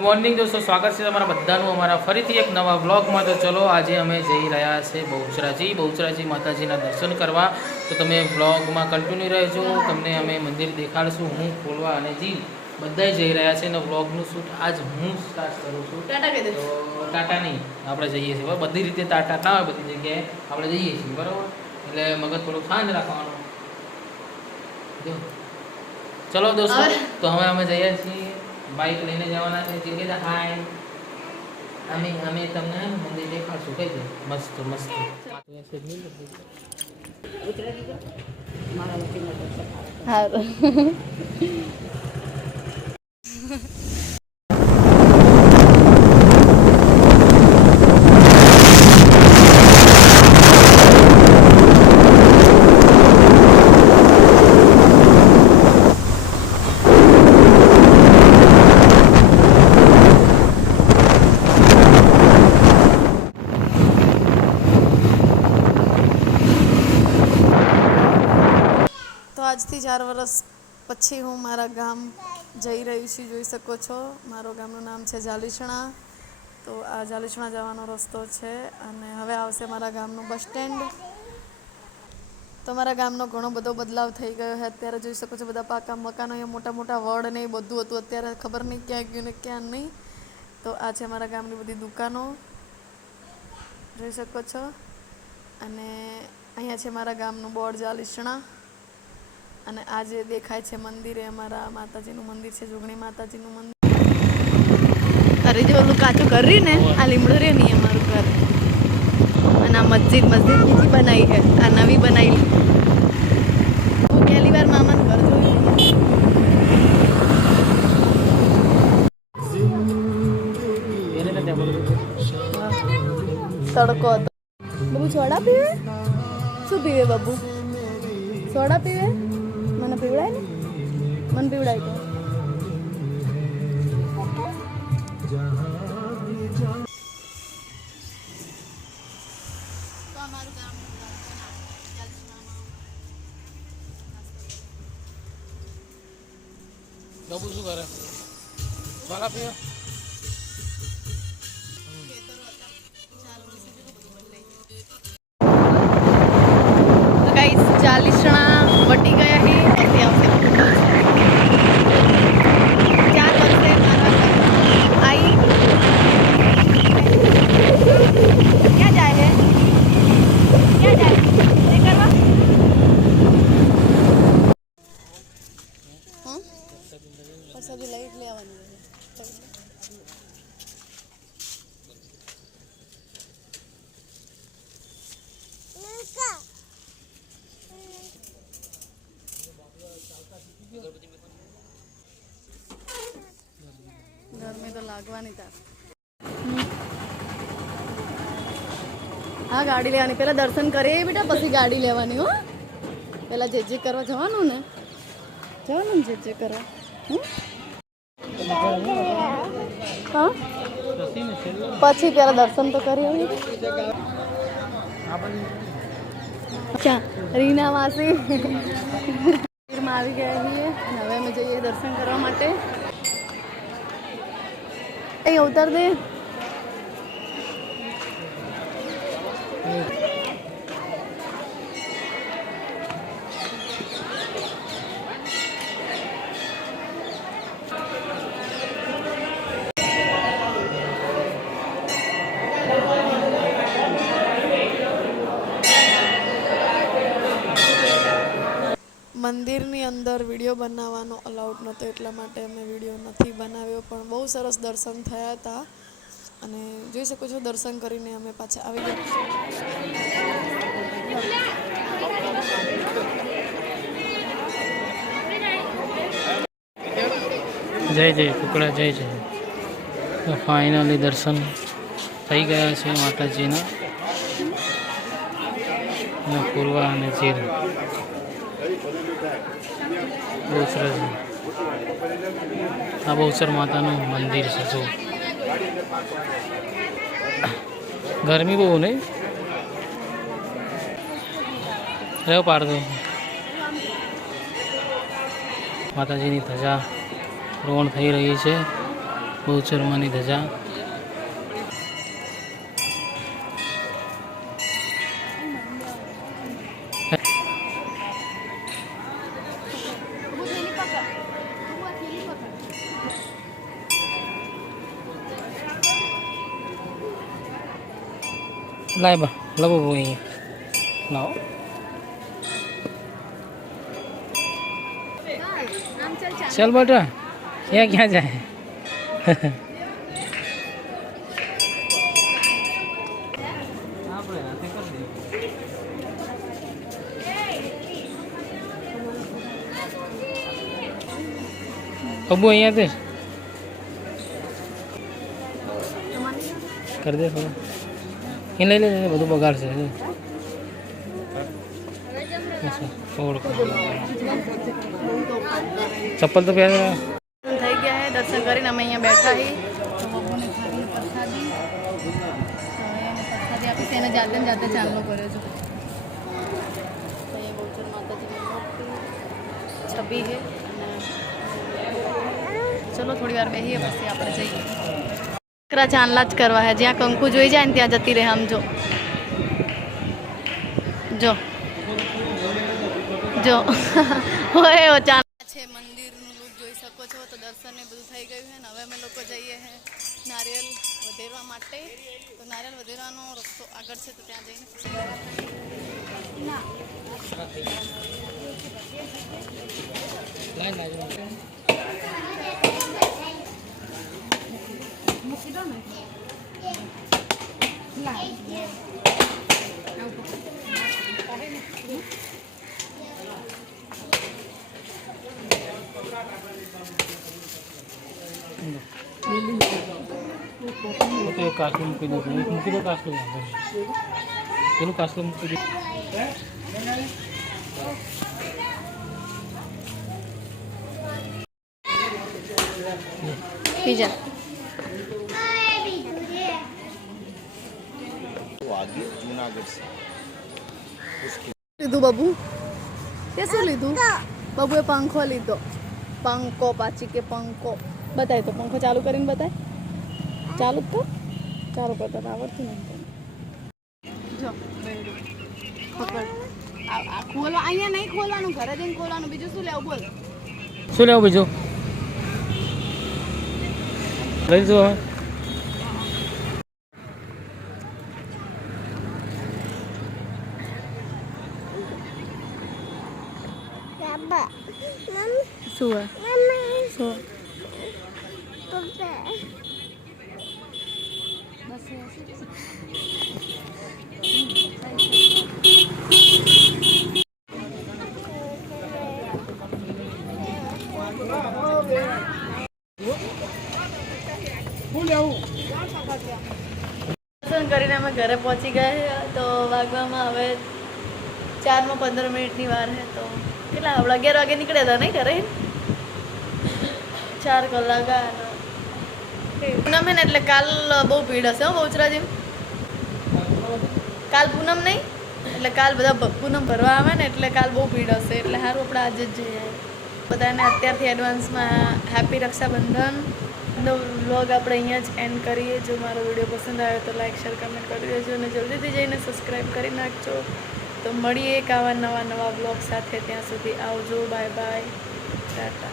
Morning દોસ્તો સ્વાગત છે તમારા બધાનું અમારા ફરીથી એક નવા વ્લોગમાં. તો ચલો આજે અમે જઈ રહ્યા છે બહુચરાજી. બહુચરાજી માતાજીના દર્શન કરવા. તો તમે વ્લોગમાં કન્ટિન્યુ રહેજો. તમને અમે મંદિર દેખાડશું હું ખોલવા અને જી બધાય જઈ રહ્યા છે. અને વ્લોગનું શૂટ આજ હું સ્ટાર્ટ કરું છું. ટાટા નહીં આપણે જઈએ છીએ. બરાબર? બધી રીતે ટાટા ના હોય બધી જગ્યાએ આપણે જઈએ છીએ બરાબર? એટલે મગજ થોડું શાંત રાખવાનું. ચલો દોસ્તો તો હવે અમે જઈએ છીએ. બાઇક લઈને જવાના છે. જે કહેતા હાય. અમે અમે તમને મંદિર દેખાડશું. કઈ દે મસ્ત મસ્ત. હારું. આજથી ચાર વર્ષ પછી હું મારા ગામ જઈ રહી છું, જોઈ શકો છો. મારો ગામનું નામ છે જાલીસણા તો આ જાલીસણા જવાનો રસ્તો છે અને હવે આવશે મારા ગામનું બસ સ્ટેન્ડ. તો મારા ગામનો ઘણો બધો બદલાવ થઈ ગયો છે. અત્યારે જોઈ શકો છો બધા પાકા મકાનો, અહીંયા મોટા મોટા વડ ને એ બધું હતું. અત્યારે ખબર નહીં ક્યાં ગયું ને ક્યાં નહીં. તો આ છે મારા ગામની બધી દુકાનો. જોઈ શકો છો. અને અહીંયા છે મારા ગામનું બોર્ડ જાલીસણા અને આ જે દેખાય છે મંદિર એ અમારા માતાજીનું મંદિર છે જોગણી માતાજીનું મંદિર. અરે જે ઓલું કાચું ઘર રહ્યું ને આ લીમડું રહે નહીં અમારું ઘર. અને આ મસ્જિદ મસ્જિદ બીજી બનાવી છે આ નવી બનાવી હું પહેલી વાર મામાનું ઘર જોયું તડકો હતો. બબુ સોડા પીવે? શું પીવે બબુ? સોડા પીવે? પીવડાય ને? મને પીવડાય તો. શું કરે? સોડા પીવે? લાગવાની તાર હા, ગાડી લેવાની. પેલા દર્શન કરીએ બેટા, પછી ગાડી લેવાની, હો. પેલા જે જે કરવા જવાનું ને. જવાનું જે જે કરવા? હા? પછી પેલા દર્શન તો કરી અચ્છા, રીના માસી. મંદિરમાં આવી ગયા છીએ. હવે અમે જઈએ દર્શન કરવા માટે. He llegado tarde. અંદર વીડિયો બનાવવાનો અલાઉડ નહોતો, એટલા માટે અમે વીડિયો નથી બનાવ્યો. પણ બહુ સરસ દર્શન થયા હતા. અને જોઈ શકો છો, દર્શન કરીને અમે પાછા આવી ગયા જય જય કુકડા, જય જય. તો ફાઇનલી દર્શન થઈ ગયા છે માતાજીના. પૂર્વા અને ચીર સરસ આ બહુચર માતાનું મંદિર છે, જો. ગરમી બહુ નહીં? રહ્યો પાડદો માતાજીની ધજા રોવણ થઈ રહી છે બહુચરમાની ધજા. લાય બા લવો બહુ અહીંયા લાવો चल बेटा क्या क्या जाए અબુ અહીંયાથી કરી દે થોડું એ લઈ લે લઈ લે, બધું બગાડશે થોડુંક ચપ્પલ તો પહેર થઈ ગયા હે દર્શન કરીને અમે અહીંયા બેઠા હી. તો બબુને ખાધી પ્રસાદી. તો એને પ્રસાદી આપી છે એને જાતે ને જાતે ચાલનો કર્યો છે. તો અહીંયા બહુચર માતાજીની મૂર્તિ છબી છે અને ચલો થોડી વાર બેસીએ પછી આપણે જઈએ. છોકરા ચાંદલા જ કરવા હે જ્યાં કંકુ જોઈ જાય ને ત્યાં જતી રહે આમ જો જો જો હોય ઓ ચાંદ છે મંદિરનું લુક જોઈ શકો છો તો દર્શન ને બધું થઈ ગયું છે ને હવે અમે લોકો જઈએ છે નારિયેલ વધેરવા માટે. તો નારિયેલ વધેરવાનો રસ્તો આગળ છે તો ત્યાં જઈને તો એક કાસલું મૂકી દઉં એક મૂકી દો કાસલું પેલું કાસલું મૂકી દઉં? બીજા. લીધું બાબુ? તે શું લીધું? બાબુએ પંખો લીધો. પંખો પાછી કે પંખો? બતાય તો પંખો ચાલુ કરીને બતાય. ચાલુ તો. ચાલુ કરતા તો આવડતું નથી જો પકડ આ આ ખોલવા અહીંયા નહીં ખોલવાનું ઘરે જઈને ખોલવાનું. બીજું શું લેવું બોલ. શું લેવું બીજું? લઈ લીધું હવે. શું શું કરીને અમે ઘરે પહોંચી ગયા તો વાગવામાં હવે ચારમાં પંદર મિનિટની વાર છે. તો કેટલા? આપણે અગિયાર વાગે નીકળ્યા હતા નહીં ઘરે? ચાર કલાક. પૂનમ છે ને એટલે કાલ બહુ ભીડ હશે, હો બહુચરા જેમ કાલ પૂનમ નહીં? એટલે કાલ બધા પૂનમ ભરવા આવે ને એટલે કાલ બહુ ભીડ હશે. એટલે સારું આપણે આજે જ જઈએ. બધાને અત્યારથી એડવાન્સમાં હેપી રક્ષાબંધન. નો વ્લોગ આપણે અહીંયા જ એન્ડ કરીએ. જો મારો વીડિયો પસંદ આવ્યો તો લાઈક શેર કમેન્ટ કરી દેજો અને જલ્દીથી જઈને સબસ્ક્રાઈબ કરી નાખજો. તો મળીએ એક આવા નવા નવા બ્લોગ સાથે. ત્યાં સુધી આવજો. Bye bye Tata